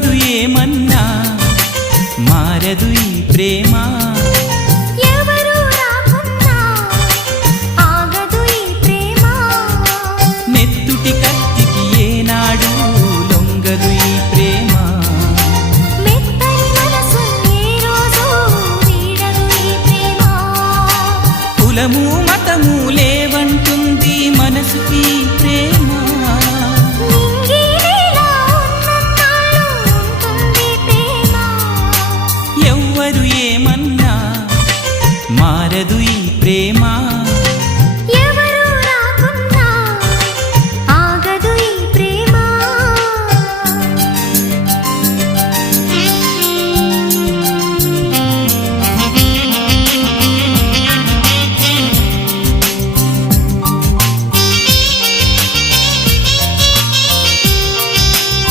ఎవ్వరు ఏమన్నా మారదు ఈ ప్రేమ, ఎవరు రాకున్నా ఆగదు ఈ ప్రేమ. నెత్తుటి కత్తికి ఏనాడు లొంగదు ఈ ప్రేమ.